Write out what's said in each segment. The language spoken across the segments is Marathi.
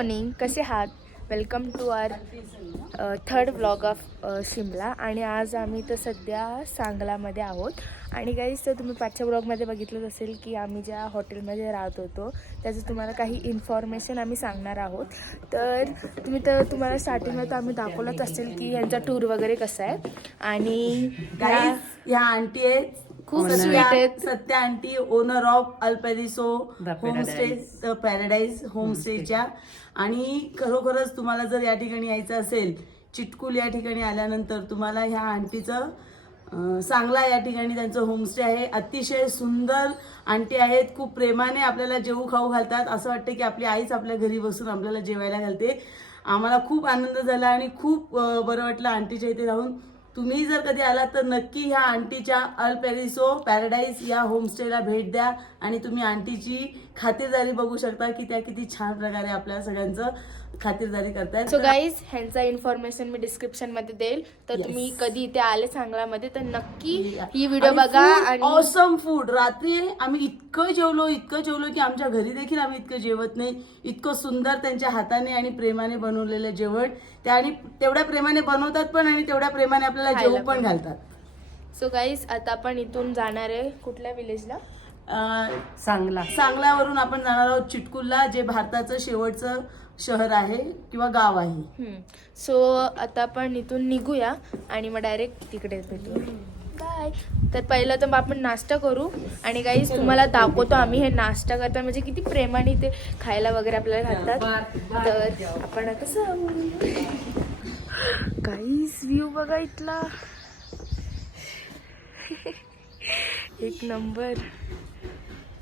मॉर्निंग, कसे आहात? Welcome to our third vlog of Shimla. आणि आज आम्ही तर सध्या सांगलामध्ये आहोत. आणि गाईज तर तुम्ही पाचच्या व्लॉगमध्ये बघितलंच असेल की आम्ही ज्या हॉटेलमध्ये राहत होतो त्याचं तुम्हाला काही इन्फॉर्मेशन आम्ही सांगणार आहोत. तर तुम्हाला स्टार्टिंगला तर आम्ही दाखवलंच असेल की यांचा टूर वगैरे कसा आहे. आणि या आंटी आहेत खूप स्वीट आहेत. Satya aunty, owner of Alperiso homestay paradise होमस्टेच्या. आणि खरोखरच तुम्हाला जर या ठिकाणी यायचं असेल, चिटकुल या ठिकाणी आल्यानंतर तुम्हाला ह्या आंटीचं सांगला या ठिकाणी त्यांचं होमस्टे आहे. अतिशय सुंदर आंटी आहेत. खूप प्रेमाने आपल्याला जेवू खाऊ घालतात. असं वाटतं की आपली आईच आपल्या घरी बसून आपल्याला जेवायला घालते. आम्हाला खूप आनंद झाला आणि खूप बरं वाटलं आंटीच्या इथे राहून. तुम्ही जर कधी आलात तर नक्की ह्या आंटीच्या अल्पेरिसो पॅराडाईज या होमस्टेला भेट द्या आणि तुम्ही आंटीची खातिरदारी बघू शकता की त्या किती छान प्रकारे आपल्या सगळ्यांचं खातिरदारी करतायत. सो गाईज ह्यांचा इन्फॉर्मेशन मी डिस्क्रिप्शन मध्ये देईल. तर तुम्ही कधी इथे आले सांगलामध्ये तर नक्की ही व्हिडिओ बघा. आणि ऑसम फूड. रात्री आम्ही इतकं जेवलो की आमच्या घरी देखील आम्ही इतकं जेवत नाही. इतकं सुंदर त्यांच्या हाताने आणि प्रेमाने बनवलेलं जेवण त्या. आणि तेवढ्या प्रेमाने बनवतात पण आणि तेवढ्या प्रेमाने आपल्याला जेवू पण घालतात. सो गाईज आता आपण इथून जाणार आहे कुठल्या विलेजला? सांगलावरून आपण जाणार आहोत चिटकुलला, जे भारताचं शेवटचं शहर आहे किंवा गाव आहे. सो आता आपण इथून निघूया आणि मग डायरेक्ट तिकडे भेटू. बाय. तर पहिलं तर आपण नाश्ता करू. आणि गाईज तुम्हाला दाखवतो आम्ही हे नाश्ता करता म्हणजे किती प्रेमाने ते खायला वगैरे आपल्याला घालतात. तर आपण आता जाऊ. गाईज व्ह्यू बघा इथला, एक नंबर.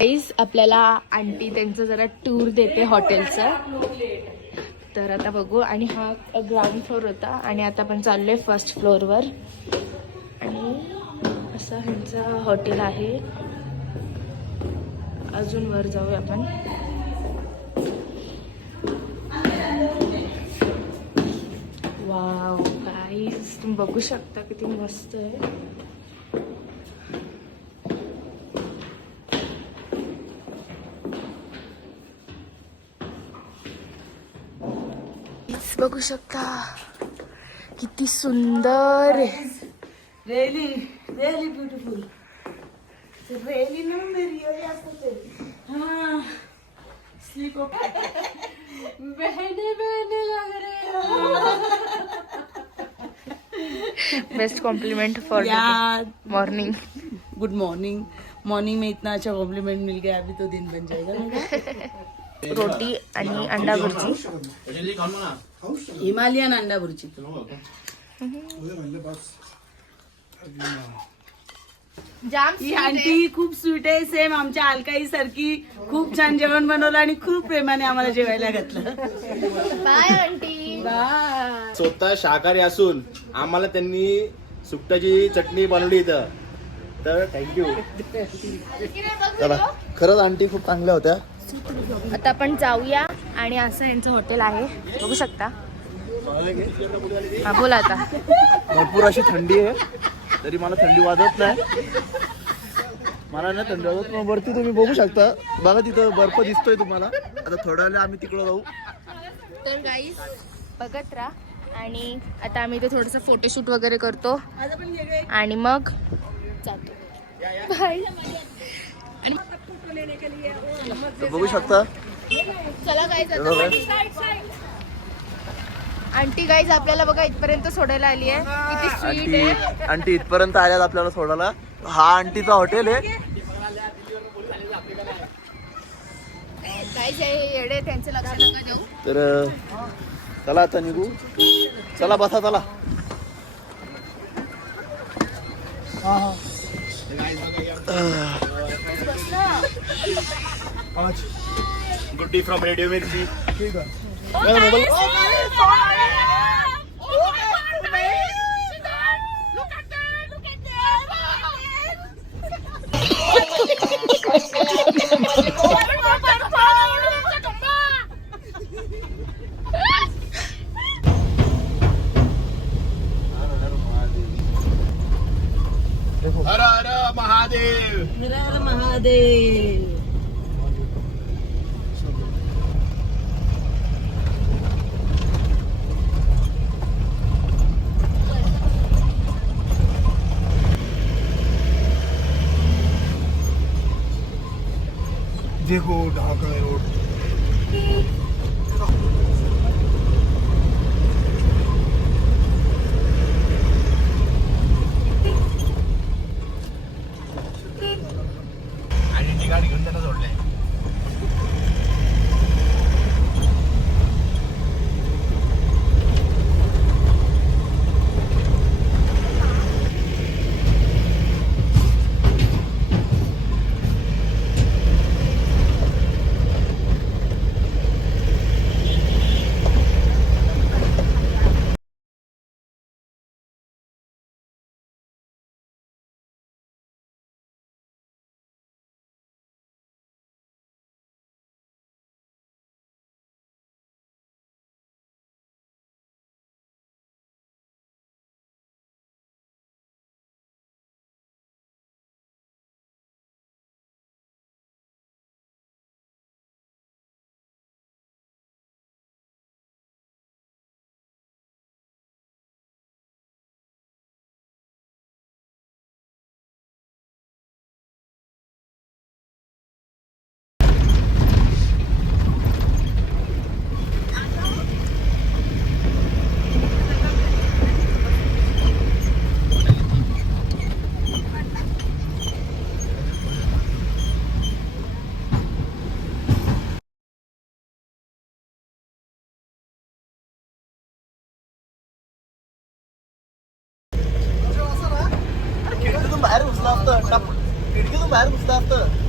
गाईज आपल्याला आंटी त्यांचं जरा टूर देते हॉटेलचं. तर आता बघू. आणि हा ग्राउंड फ्लोअर होता आणि आता आपण चाललोय फर्स्ट फ्लोअरवर. आणि असं ह्यांचं हॉटेल आहे. अजून वर जाऊया आपण. वाव गाईज तुम्ही बघू शकता किती मस्त आहे. बघू शकता किती सुंदर. Really really beautiful. रियली ना मेरी असते. हां स्लीप ऑफ बहने बहने लग रहे. Best compliment for morning. Good morning. Morning में इतना अच्छा कॉम्प्लीमेंट मिल गया, अभी तो दिन बन जाएगा. रोटी आणि अंडा भुर्जी. हिमालयन अंडा भुर्जी. ही आंटी खूप स्वीट आहे. सेम आमच्या अलकाई सारखी खूप छान जेवण बनवलं आणि खूप प्रेमाने आम्हाला जेवायला घातलं. Bye aunty. बाय. स्वतः शाकाहारी असून आम्हाला त्यांनी सुकटाची चटणी बनवली इथं. तर थँक्यू. खरंच आंटी खूप चांगल्या होत्या. आता आपण जाऊया. आणि असं यांचं हॉटेल आहे बघू शकता. हा बोला आता. भरपूर अशी थंडी आहे तरी मला थंडी वाजत नाही. मला ना थंडी वाजत नाही. वरती तुम्ही बघू शकता बघा तिथं बर्फ दिसतोय तुम्हाला. आता थोड्या वेळा आम्ही तिकडं जाऊ. तर गाईज बघत राहा. आणि आता आम्ही इथे थोडंसं फोटोशूट वगैरे करतो आणि मग जातो. बाय. बघू शकता. चला गाईज आंटी गाईज आपल्याला बघा इथपर्यंत सोडायला आली आहे. किती स्वीट आहे. आंटी इथपर्यंत आल्यात आपल्याला सोडायला. हा आंटीचा हॉटेल आहे. गाईज येडे त्यांचं लक्ष नका देऊ. तर चला आता निघू. चला बसा चला. गुड्डी फ्रॉम रेडिओ मिर्ची. ठीक आहे. हर हर महादेव. हर हर महादेव. देखो ढाका रोड. आणि ती गाडी घेऊन त्यांना सोडलंय. खिडकीतून बाहेर घुसला असतं. खिडकीतून बाहेर घुसला असतं.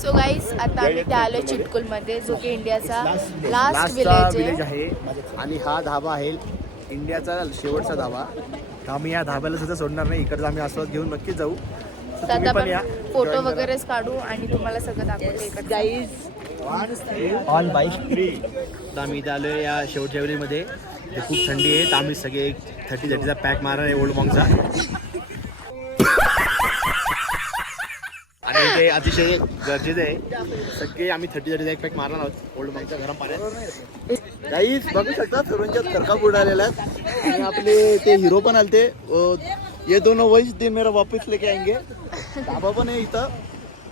सो गाईज आता आम्ही त्या आलो चिटकुलमध्ये, जो की इंडियाचा लास्ट विलेज आहे. आणि हा धाबा आहे इंडियाचा शेवटचा धाबा. आम्ही या धाब्याला सुद्धा सोडणार नाही. इकडचं आम्ही आस्वाद घेऊन नक्कीच जाऊ. तर आता आपण फोटो वगैरेच काढू आणि तुम्हाला सगळं दाखवतो. Guys on bike free. तर आम्ही इथे आलो या शेवटच्या वेळेमध्ये. खूप थंडी आहे. तर आम्ही सगळे 30-30चा पॅक मारणार आहे ओल्ड मॉंगचा. आणि ते अतिशय गरजेचं आहे. सगळे आम्ही 30-30चा एक पॅक मारणार आहोत ओल्ड मॉंगच्या गरम पाण्यात. गाईज बघू शकता सर्वांच्या सरका बुडालेल्या आहेत. आणि आपले ते हिरो पण आलते. ये दोनों वहीच दिन मेरा वापस लेके आएंगे. धाबा पण आहे इथं.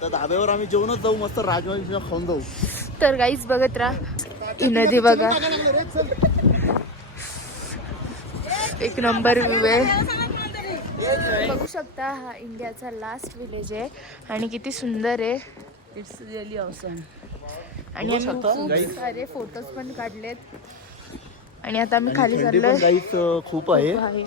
तर धाब्यावर आम्ही जेवणच जाऊ, मस्त राजवाडीला खाऊन जाऊ. तर गाईज बघत राहा, ही नदी बघा, एक नंबर व्ह्यू आहे. बघू शकता हा इंडियाचा लास्ट विलेज आहे आणि किती सुंदर आहे. It's really awesome. आणि आम्ही खूप सारे फोटोज पण काढलेत. आणि आता आम्ही खाली चाललोय. खूप आहे.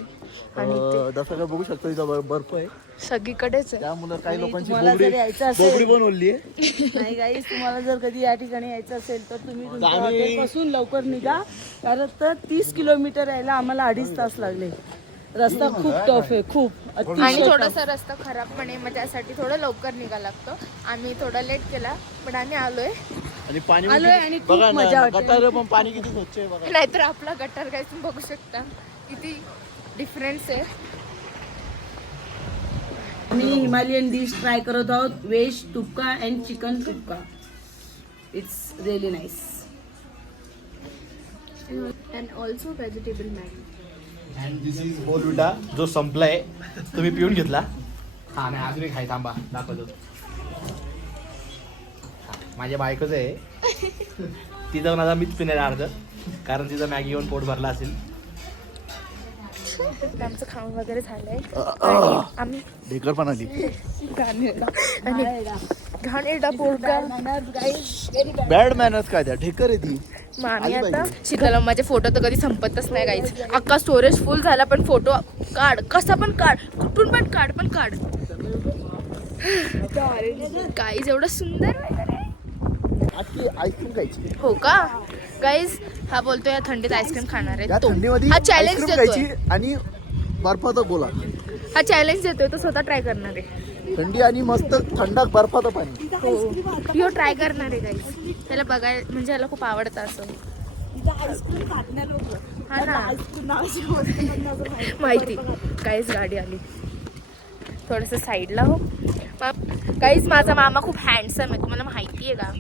आणि ते जसं काय बघू शकतो इथं बर्फ आहे सगळीकडेच आहे. त्यामुळे काही लोकांची तुम्हाला जर यायचं असेल बोबडी पण ओढली आहे. नाही गाईस, तुम्हाला जर कधी या ठिकाणी यायचं असेल तर तुम्ही तुमच्या हॉटेलपासून लवकर निघा, कारण तर 30 किलोमीटर यायला आम्हाला 2.5 तास लागले. रस्ता खूप टफ आहे, खूप आणि अतिशय थोडासा रस्ता खराब पण आहे, मग त्यासाठी थोडं लवकर निघायला लागतं. आम्ही थोडा लेट केला पण आम्ही आलोय. आणि पाणी आलोय आणि खूप बघा मजा ना, वाटते. गटार पण पाणी किती स्वच्छ आहे बघा. नाहीतर आपला गटार काय तुम्ही बघू शकता किती डिफरन्स आहे. मी हिमालयन डिश ट्राय करत आहोत, व्हेज तुपका अँड चिकन तुपका. It's really nice. And also vegetable Maggi. And this is बोलविटा जो संपलाय, तुम्ही पिऊन घेतला. हा नाही अजून एक आहे, थांबा दाखवतो. माझ्या बायकोच आहे ती जाऊन आता मीच पिणार अर्ध, कारण तिचा मॅगी येऊन पोट भरला असेल. आमचं खाऊन वगैरे झालंय आणि आम्ही ढेकर पण आली. घाणेरडा पोरगा बॅड मॅनर्स काय त्या ढेकर आहे ती. मग आम्ही आता शिकायला. माझे फोटो तर कधी संपतच नाही गाईज. अख्खा स्टोरेज फुल झाला पण फोटो काढ, कसा पण काढ, कुठून पण काढ, पण काढ. गाईज एवढं सुंदर वगैरे. आजची आईस्क्रीम खायची. हो का गाईज, हा बोलतोय या थंडीत आईस्क्रीम खाणार या आहे तो. थंडीमध्ये हा चॅलेंज आईस्क्रीम देतोय, खायची आणि बर्फाचा गोला. हा चॅलेंज देतोय, तो स्वतः ट्राय करणार आहे. थंडी आणि मस्त थंड बर्फाचं पाणी. हो ह्यो ट्राय करणार आहे गाईज. त्याला बघायला म्हणजे याला खूप आवडतं असं. हा ना माहिती. काहीच गाडी आली थोडस साईडला. हो काहीच, माझा मामा खूप हँडसम आहे, तुम्हाला माहिती आहे का?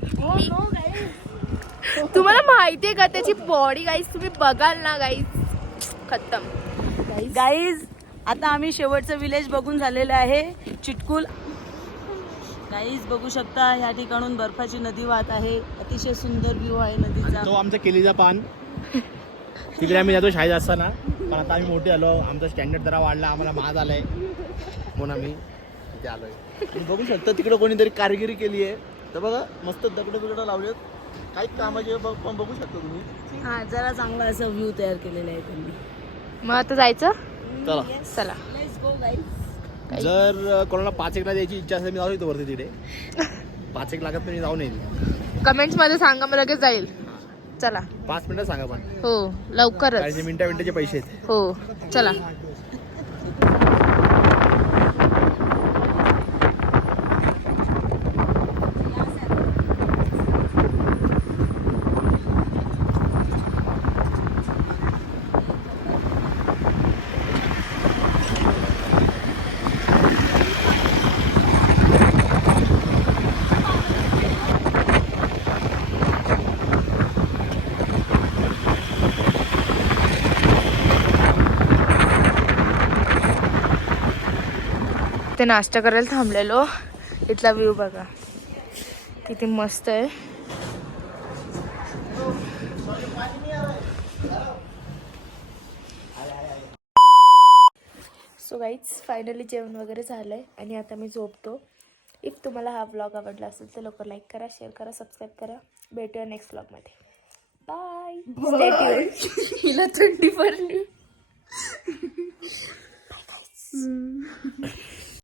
तुम्हाला माहिती आहे का त्याची बॉडी गाईज? तुम्ही बघाल ना गाईज, खतम. गाईज आता आम्ही शेवटचं विलेज बघून झालेलं आहे, चिटकुल. गाईज बघू शकता ह्या ठिकाणून बर्फाची नदी वाहत आहे. अतिशय सुंदर व्ह्यू आहे नदीचा. तो आमचा केलीचा पान. तिकडे आम्ही जातो शाळेत असताना, पण आता आम्ही मोठे आलो, आमचा स्टँडर्ड जरा वाढला, आम्हाला माज आलाय म्हणून आम्ही इथे आलोय. तुम्ही बघू शकता तिकडे कोणीतरी कारागिरी केली आहे. तर बघा मस्त दगड बिगड लावलेत, काही कामाचे पण बघू शकता तुम्ही. हा जरा चांगला असं व्ह्यू तयार केलेला आहे त्यांनी. मग आता जायचं. चला चला. Let's go guys. जर कोणाला 5 एकला द्यायची इच्छा असेल, मी जाऊ इथं वरती तिथे 5 एक लागत, मी जाऊन येईल. कमेंट्स मध्ये सांगा, मग लगेच जाईल. चला 5 मिनिटं सांगा पण. हो लवकरच. काही मिनिटाचे पैसे आहेत. हो चला. ते नाश्ता करायला थांबलेलो. इथला व्ह्यू बघा किती मस्त आहे. सो गाईज फायनली जेवण वगैरे झालंय आणि आता मी झोपतो. इफ तुम्हाला हा व्लॉग आवडला असेल तर लवकर लाईक करा, शेअर करा, सबस्क्राईब करा. भेटूया नेक्स्ट व्लॉगमध्ये. बाय. हिला थंडी पडली.